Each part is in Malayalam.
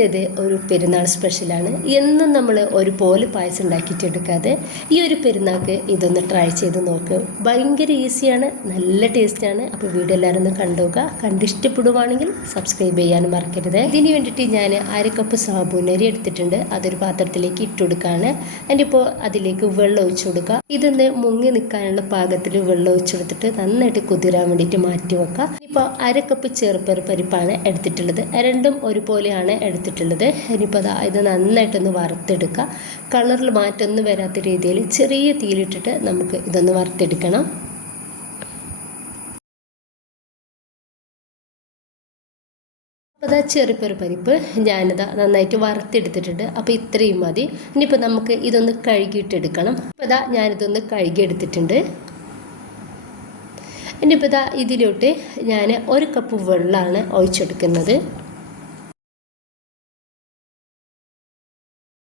ഇന്നത്തേത് ഒരു പെരുന്നാൾ സ്പെഷ്യലാണ്. എന്നും നമ്മൾ ഒരുപോലെ പായസം ഉണ്ടാക്കിയിട്ടെടുക്കാതെ ഈ ഒരു പെരുന്നാൾക്ക് ഇതൊന്ന് ട്രൈ ചെയ്ത് നോക്ക്. ഭയങ്കര ഈസിയാണ് നല്ല ടേസ്റ്റാണ് അപ്പോൾ വീഡിയോ എല്ലാവരും ഒന്ന് നോക്കുക. കണ്ടിഷ്ടപ്പെടുവാണെങ്കിൽ സബ്സ്ക്രൈബ് ചെയ്യാൻ മറക്കരുത്. ഇതിന് വേണ്ടിയിട്ട് ഞാൻ അര കപ്പ് സാബൂനരി എടുത്തിട്ടുണ്ട്. അതൊരു പാത്രത്തിലേക്ക് ഇട്ട് കൊടുക്കുകയാണ് ഇപ്പോൾ അതിലേക്ക് വെള്ളം ഒഴിച്ചു കൊടുക്കുക. ഇതൊന്ന് മുങ്ങി നിൽക്കാനുള്ള പാകത്തിൽ വെള്ളം ഒഴിച്ചു കൊടുത്തിട്ട് നന്നായിട്ട് കുതിരാൻ വേണ്ടിയിട്ട് മാറ്റി വെക്കുക. ഇപ്പോൾ അര കപ്പ് ചെറുപ്പർ പരിപ്പാണ് എടുത്തിട്ടുള്ളത്. രണ്ടും ഒരുപോലെയാണ് എടുത്തിട്ടുള്ളത്. ഇനിയിപ്പോൾ അതാ ഇത് നന്നായിട്ടൊന്ന് വറുത്തെടുക്കുക കളറിൽ മാറ്റമൊന്നും വരാത്ത രീതിയിൽ ചെറിയ തീയിലിട്ടിട്ട് നമുക്ക് ഇതൊന്ന് വറുത്തെടുക്കണം. അപ്പോൾ അതാ ചെറുപ്പയർ പരിപ്പ് ഞാനിതാ നന്നായിട്ട് വറുത്തെടുത്തിട്ടുണ്ട്. അപ്പോൾ ഇത്രയും മതി. ഇനിയിപ്പോൾ നമുക്ക് ഇതൊന്ന് കഴുകിയിട്ടെടുക്കണം. അപ്പോൾ അതാ ഞാനിതൊന്ന് കഴുകിയെടുത്തിട്ടുണ്ട്. ഇനിയിപ്പോൾ ഇതാ ഇതിലോട്ട് ഞാൻ ഒരു കപ്പ് വെള്ളമാണ് ഒഴിച്ചെടുക്കുന്നത്.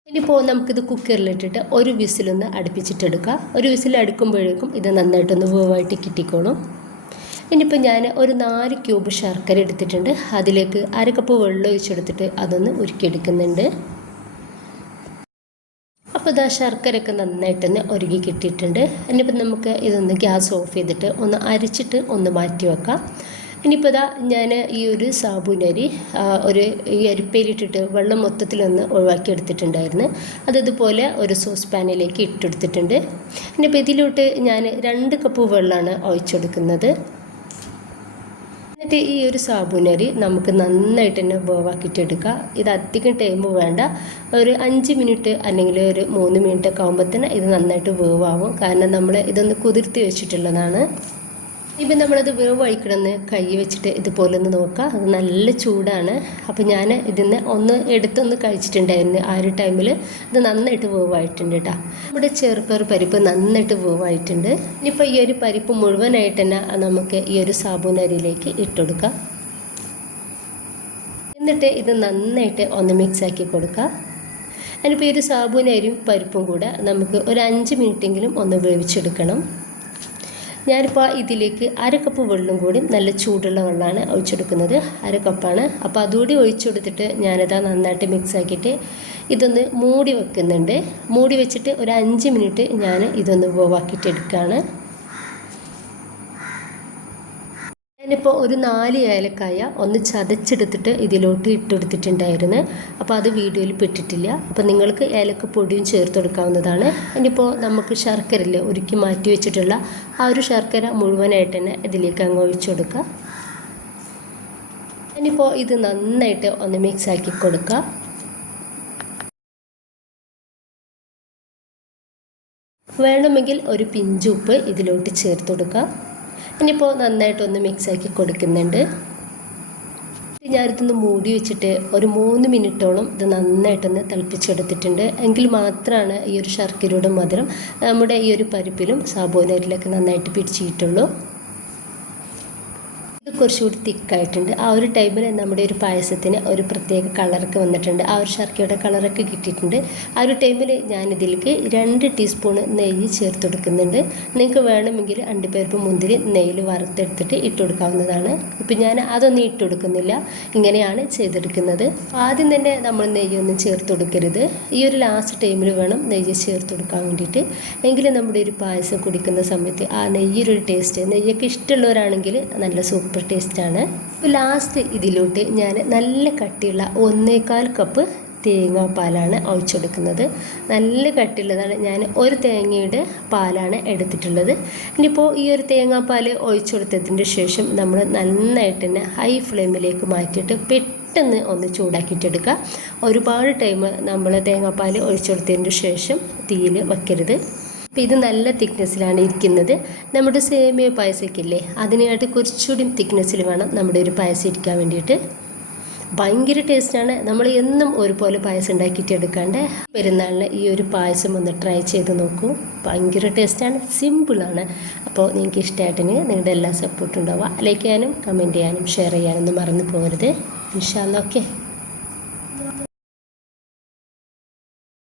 ഇനിയിപ്പോൾ നമുക്കിത് കുക്കറിലിട്ടിട്ട് ഒരു വിസിലൊന്ന് അടുപ്പിച്ചിട്ടെടുക്കുക ഒരു വിസിൽ അടുക്കുമ്പോഴേക്കും ഇത് നന്നായിട്ടൊന്ന് വേവായിട്ട് കിട്ടിക്കോളും. ഇനിയിപ്പോൾ ഞാൻ ഒരു നാല് ക്യൂബ് ശർക്കര എടുത്തിട്ടുണ്ട്. അതിലേക്ക് അര കപ്പ് വെള്ളം ഒഴിച്ചെടുത്തിട്ട് അതൊന്ന് ഉരുക്കിയെടുക്കുന്നുണ്ട്. അപ്പോൾ ഇതാ ശർക്കരയൊക്കെ നന്നായിട്ടൊന്ന് ഒരുങ്ങി കിട്ടിയിട്ടുണ്ട്. ഇനിയിപ്പോൾ നമുക്ക് ഇതൊന്ന് ഗ്യാസ് ഓഫ് ചെയ്തിട്ട് ഒന്ന് അരിച്ചിട്ട് ഒന്ന് മാറ്റി വെക്കാം. ഇനിയിപ്പോൾ ഇതാ ഞാൻ ഈ ഒരു സാബുനരി ഒരു ഈ അരിപ്പയിലിട്ടിട്ട് വെള്ളം മൊത്തത്തിലൊന്ന് ഒഴിവാക്കി എടുത്തിട്ടുണ്ടായിരുന്നു. അത് ഇതുപോലെ ഒരു സോസ് പാനിലേക്ക് ഇട്ടെടുത്തിട്ടുണ്ട് ഇനിയിപ്പോൾ ഇതിലോട്ട് ഞാൻ രണ്ട് കപ്പ് വെള്ളമാണ് ഒഴിച്ചെടുക്കുന്നത് എന്നിട്ട് ഈ ഒരു സാബുനരി നമുക്ക് നന്നായിട്ട് തന്നെ വേവാക്കിയിട്ടെടുക്കുക ഇത് അധികം ടൈം വേണ്ട. ഒരു അഞ്ച് മിനിറ്റ് അല്ലെങ്കിൽ ഒരു മൂന്ന് മിനിറ്റ് ഒക്കെ ആകുമ്പോൾ തന്നെ ഇത് നന്നായിട്ട് വേവാകും കാരണം നമ്മൾ ഇതൊന്ന് കുതിർത്തി വെച്ചിട്ടുള്ളതാണ്. ഇപ്പം നമ്മളത് വേവ് വഴിക്കണമെന്ന് കൈ വെച്ചിട്ട് ഇതുപോലെ ഒന്ന് നോക്കുക. അത് നല്ല ചൂടാണ്. അപ്പോൾ ഞാൻ ഇതിന്ന് ഒന്ന് എടുത്തൊന്ന് കഴിച്ചിട്ടുണ്ടായിരുന്നു. ആ ഒരു ടൈമിൽ ഇത് നന്നായിട്ട് വേവായിട്ടുണ്ട് കേട്ടോ. നമ്മുടെ ചെറുപ്പയർ പരിപ്പ് നന്നായിട്ട് വേവായിട്ടുണ്ട് ഇനിയിപ്പോൾ ഈ ഒരു പരിപ്പ് മുഴുവനായിട്ട് തന്നെ നമുക്ക് ഈ ഒരു സാബൂനരിയിലേക്ക് ഇട്ടുകൊടുക്കാം എന്നിട്ട് ഇത് നന്നായിട്ട് ഒന്ന് മിക്സ് ആക്കി കൊടുക്കുക. അതിനിപ്പോൾ ഈ ഒരു സാബൂനരിയും പരിപ്പും കൂടെ നമുക്ക് ഒരു അഞ്ച് മിനിറ്റെങ്കിലും ഒന്ന് വേവിച്ചെടുക്കണം. ഞാനിപ്പോൾ ഇതിലേക്ക് അര കപ്പ് വെള്ളം കൂടി നല്ല ചൂടുള്ള വെള്ളമാണ് ഒഴിച്ചെടുക്കുന്നത്. അര കപ്പാണ്. അപ്പോൾ അതുകൂടി ഒഴിച്ചെടുത്തിട്ട് ഞാനത് നന്നായിട്ട് മിക്സ് ആക്കിയിട്ട് ഇതൊന്ന് മൂടി വെക്കുന്നുണ്ട്. മൂടി വെച്ചിട്ട് ഒരു അഞ്ച് മിനിറ്റ് ഞാൻ ഇതൊന്ന് വേവാക്കിയിട്ട് എടുക്കുകയാണ് ഞാനിപ്പോൾ ഒരു നാല് ഏലക്കായ ഒന്ന് ചതച്ചെടുത്തിട്ട് ഇതിലോട്ട് ഇട്ടെടുത്തിട്ടുണ്ടായിരുന്നു. അപ്പോൾ അത് വീഡിയോയിൽ പെട്ടിട്ടില്ല. അപ്പോൾ നിങ്ങൾക്ക് ഏലക്ക പൊടിയും ചേർത്ത് കൊടുക്കാവുന്നതാണ്. ഇനിയിപ്പോൾ നമുക്ക് ശർക്കരയില്ലേ ഒരുക്കി മാറ്റി വെച്ചിട്ടുള്ള ആ ഒരു ശർക്കര മുഴുവനായിട്ട് തന്നെ ഇതിലേക്ക് അങ്ങ് ഒഴിച്ചു കൊടുക്കുക ഇനിയിപ്പോൾ ഇത് നന്നായിട്ട് ഒന്ന് മിക്സ് ആക്കി കൊടുക്കുക വേണമെങ്കിൽ ഒരു പിഞ്ചുപ്പ് ഇതിലോട്ട് ചേർത്ത് കൊടുക്കുക ഇനിയിപ്പോൾ നന്നായിട്ടൊന്ന് മിക്സാക്കി കൊടുക്കുന്നുണ്ട്. ഞാനിതൊന്ന് മൂടി വെച്ചിട്ട് ഒരു മൂന്ന് മിനിറ്റോളം ഇത് നന്നായിട്ടൊന്ന് തിളപ്പിച്ചെടുത്തിട്ടുണ്ട്. എങ്കിൽ മാത്രമാണ് ഈ ഒരു ശർക്കരയുടെ മധുരം നമ്മുടെ ഈ ഒരു പരിപ്പിലും സാബോനരിലൊക്കെ നന്നായിട്ട് പിടിച്ചിട്ടുള്ളൂ. കുറച്ചുകൂടി തിക്കായിട്ടുണ്ട്. ആ ഒരു ടൈമിൽ നമ്മുടെ ഒരു പായസത്തിന് ഒരു പ്രത്യേക കളറൊക്കെ വന്നിട്ടുണ്ട്. ആ ഒരു ശർക്കയുടെ കളറൊക്കെ കിട്ടിയിട്ടുണ്ട്. ആ ഒരു ടൈമിൽ ഞാനിതിലേക്ക് രണ്ട് ടീസ്പൂൺ നെയ്യ് ചേർത്ത് കൊടുക്കുന്നുണ്ട്. നിങ്ങൾക്ക് വേണമെങ്കിൽ അണ്ടിപ്പരിപ്പ് മുന്തിരി നെയ്യിൽ വറുത്തെടുത്തിട്ട് ഇട്ട് കൊടുക്കാവുന്നതാണ്. ഇപ്പം ഞാൻ അതൊന്നും ഇട്ട് കൊടുക്കുന്നില്ല. ഇങ്ങനെയാണ് ചെയ്തെടുക്കുന്നത്. ആദ്യം തന്നെ നമ്മൾ നെയ്യൊന്നും ചേർത്ത് കൊടുക്കരുത്. ഈ ഒരു ലാസ്റ്റ് ടൈമിൽ വേണം നെയ്യ് ചേർത്ത് കൊടുക്കാൻ വേണ്ടിയിട്ട്. എങ്കിലും നമ്മുടെ ഒരു പായസം കുടിക്കുന്ന സമയത്ത് ആ നെയ്യൊരു ടേസ്റ്റ് നെയ്യൊക്കെ ഇഷ്ടമുള്ളവരാണെങ്കിൽ നല്ല സൂപ്പർ സൂപ്പർ ടേസ്റ്റാണ് ഇപ്പോൾ ലാസ്റ്റ് ഇതിലോട്ട് ഞാൻ നല്ല കട്ടിയുള്ള ഒന്നേകാൽ കപ്പ് തേങ്ങാപ്പാലാണ് ഒഴിച്ചെടുക്കുന്നത്. നല്ല കട്ടിയുള്ളതാണ്. ഞാൻ ഒരു തേങ്ങയുടെ പാലാണ് എടുത്തിട്ടുള്ളത്. ഇനിയിപ്പോൾ ഈ ഒരു തേങ്ങാപ്പാൽ ഒഴിച്ചെടുത്തതിന്റെ ശേഷം നമ്മൾ നന്നായിട്ട് തന്നെ ഹൈ ഫ്ലെയിമിലേക്ക് മാറ്റിയിട്ട് പെട്ടെന്ന് ഒന്ന് ചൂടാക്കിയിട്ടെടുക്കുക. ഒരുപാട് ടൈം നമ്മൾ തേങ്ങാപ്പാൽ ഒഴിച്ചെടുത്തതിന്റെ ശേഷം തീയിൽ വയ്ക്കരുത് അപ്പോൾ ഇത് നല്ല തിക്നെസ്സിലാണ് ഇരിക്കുന്നത്. നമ്മുടെ സേമിയ പായസക്കില്ലേ അതിനായിട്ട് കുറച്ചുകൂടി തിക്നെസ്സിൽ വേണം നമ്മുടെ ഒരു പായസം ഇരിക്കാൻ വേണ്ടിയിട്ട്. ഭയങ്കര ടേസ്റ്റാണ്. നമ്മൾ എന്നും ഒരുപോലെ പായസം ഉണ്ടാക്കിയിട്ട് എടുക്കാണ്ട് പെരുന്നാളിന് ഈ ഒരു പായസം ഒന്ന് ട്രൈ ചെയ്ത് നോക്കൂ. ഭയങ്കര ടേസ്റ്റാണ് സിമ്പിളാണ്. അപ്പോൾ നിങ്ങൾക്ക് ഇഷ്ടമായിട്ടെങ്കിൽ നിങ്ങളുടെ എല്ലാ സപ്പോർട്ടും ഉണ്ടാവുക. ലൈക്ക് ചെയ്യാനും കമന്റ് ചെയ്യാനും ഷെയർ ചെയ്യാനൊന്നും മറന്നു പോകരുത്. ഇൻഷാല്ല